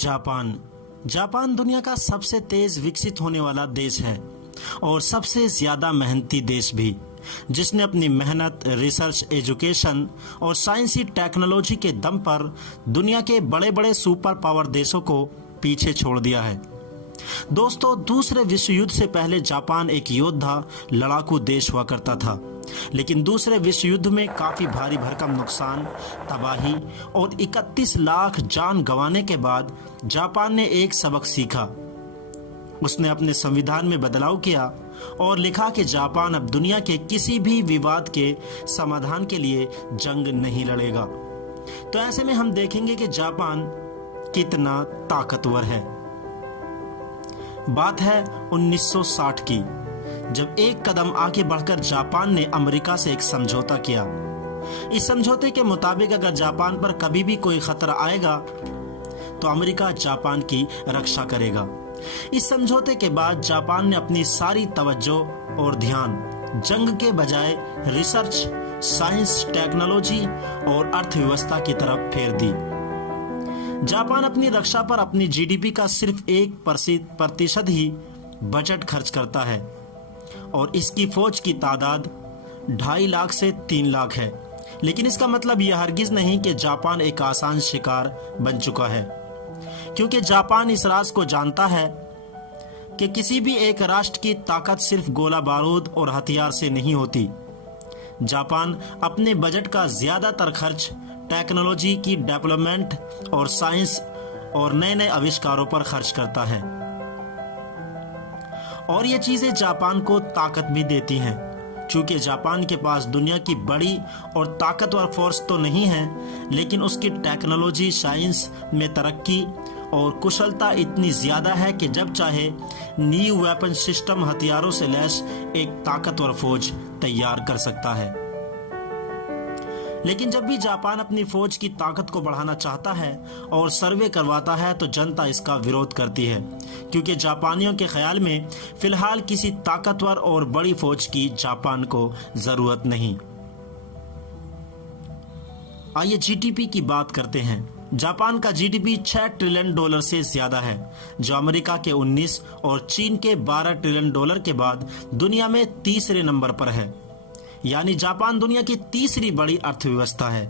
Japan Japan दुनिया का सबसे तेज विकसित होने वाला देश है और सबसे ज्यादा मेहनती देश भी, जिसने अपनी मेहनत, रिसर्च, एजुकेशन और साइंसी टेक्नोलॉजी के दम पर दुनिया के बड़े बड़े सुपर पावर देशों को पीछे छोड़ दिया है। दोस्तों, दूसरे विश्व युद्ध से पहले जापान एक योद्धा, लड़ाकू देश हुआ करता था, लेकिन दूसरे विश्व युद्ध में काफी भारी भरकम नुकसान, तबाही और 31 लाख जान गंवाने के बाद जापान ने एक सबक सीखा। उसने अपने संविधान में बदलाव किया और लिखा कि जापान अब दुनिया के किसी भी विवाद के समाधान के लिए जंग नहीं लड़ेगा। तो ऐसे में हम देखेंगे कि जापान कितना ताकतवर है। बात है 1960 की, जब एक कदम आगे बढ़कर जापान ने अमेरिका से एक समझौता किया। इस समझौते के मुताबिक अगर जापान पर कभी भी कोई खतरा आएगा तो अमेरिका जापान की रक्षा करेगा। इस समझौते के बाद जापान ने अपनी सारी तवज्जो और ध्यान जंग के बजाय रिसर्च, साइंस, टेक्नोलॉजी और अर्थव्यवस्था की तरफ फेर दी। जापान अपनी रक्षा पर अपनी जीडीपी का सिर्फ 1% ही बजट खर्च करता है और इसकी फौज की तादाद 2.5 लाख से 3 लाख है। लेकिन इसका मतलब यह हरगिज नहीं कि जापान एक आसान शिकार बन चुका है, क्योंकि जापान इस राज को जानता है कि किसी भी एक राष्ट्र की ताकत सिर्फ गोला बारूद और हथियार से नहीं होती। जापान अपने बजट का ज्यादातर खर्च टेक्नोलॉजी की डेवलपमेंट और साइंस और नए नए आविष्कारों पर खर्च करता है, और ये चीजें जापान को ताकत भी देती हैं। चूंकि जापान के पास दुनिया की बड़ी और ताकतवर फोर्स तो नहीं है, लेकिन उसकी टेक्नोलॉजी, साइंस में तरक्की और कुशलता इतनी ज्यादा है कि जब चाहे न्यू वेपन सिस्टम, हथियारों से लैस एक ताकतवर फौज तैयार कर सकता है। लेकिन जब भी जापान अपनी फौज की ताकत को बढ़ाना चाहता है और सर्वे करवाता है तो जनता इसका विरोध करती है, क्योंकि जापानियों के ख्याल में फिलहाल किसी ताकतवर और बड़ी फौज की जापान को जरूरत नहीं। आइए जीडीपी की बात करते हैं। जापान का जीडीपी $6 ट्रिलियन से ज्यादा है, जो अमेरिका के 19 और चीन के $12 ट्रिलियन के बाद दुनिया में तीसरे नंबर पर है। यानी जापान दुनिया की तीसरी बड़ी अर्थव्यवस्था है।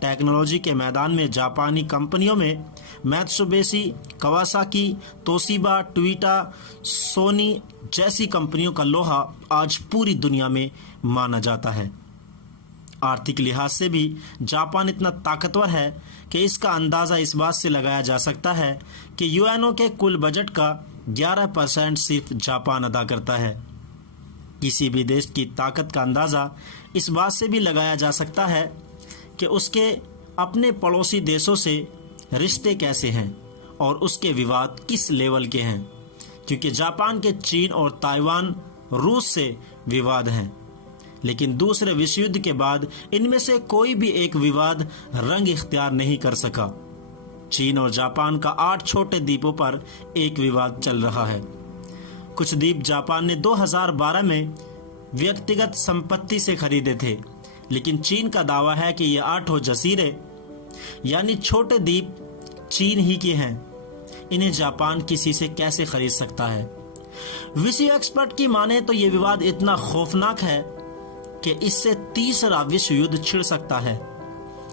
टेक्नोलॉजी के मैदान में जापानी कंपनियों में मैत्सुबिशी, कवासाकी, तोशिबा, टोयोटा, सोनी जैसी कंपनियों का लोहा आज पूरी दुनिया में माना जाता है। आर्थिक लिहाज से भी जापान इतना ताकतवर है कि इसका अंदाज़ा इस बात से लगाया जा सकता है कि यूएनओ के कुल बजट का 11% सिर्फ जापान अदा करता है। किसी भी देश की ताकत का अंदाज़ा इस बात से भी लगाया जा सकता है कि उसके अपने पड़ोसी देशों से रिश्ते कैसे हैं और उसके विवाद किस लेवल के हैं, क्योंकि जापान के चीन और ताइवान, रूस से विवाद हैं। लेकिन दूसरे विश्व युद्ध के बाद इनमें से कोई भी एक विवाद रंग इख्तियार नहीं कर सका। चीन और जापान का 8 छोटे द्वीपों पर एक विवाद चल रहा है। कुछ द्वीप जापान ने 2012 में व्यक्तिगत संपत्ति से खरीदे थे, लेकिन चीन का दावा है कि ये 8 जजीरे यानी छोटे द्वीप चीन ही के हैं। इन्हें जापान किसी से कैसे खरीद सकता है? विश्व एक्सपर्ट की माने तो ये विवाद इतना खौफनाक है कि इससे तीसरा विश्व युद्ध छिड़ सकता है।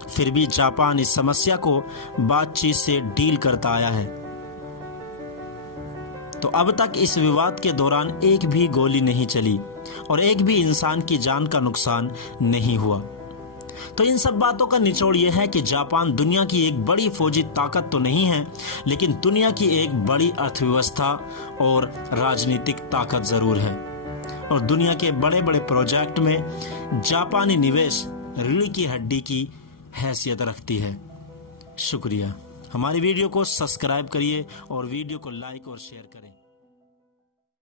फिर भी जापान इस समस्या को बातचीत से डील करता आया है। तो अब तक इस विवाद के दौरान एक भी गोली नहीं चली और एक भी इंसान की जान का नुकसान नहीं हुआ। तो इन सब बातों का निचोड़ यह है कि जापान दुनिया की एक बड़ी फौजी ताकत तो नहीं है, लेकिन दुनिया की एक बड़ी अर्थव्यवस्था और राजनीतिक ताकत जरूर है। और दुनिया के बड़े बड़े प्रोजेक्ट में जापानी निवेश रीढ़ की हड्डी की हैसियत रखती है। शुक्रिया। हमारी वीडियो को सब्सक्राइब करिए और वीडियो को लाइक और शेयर करें।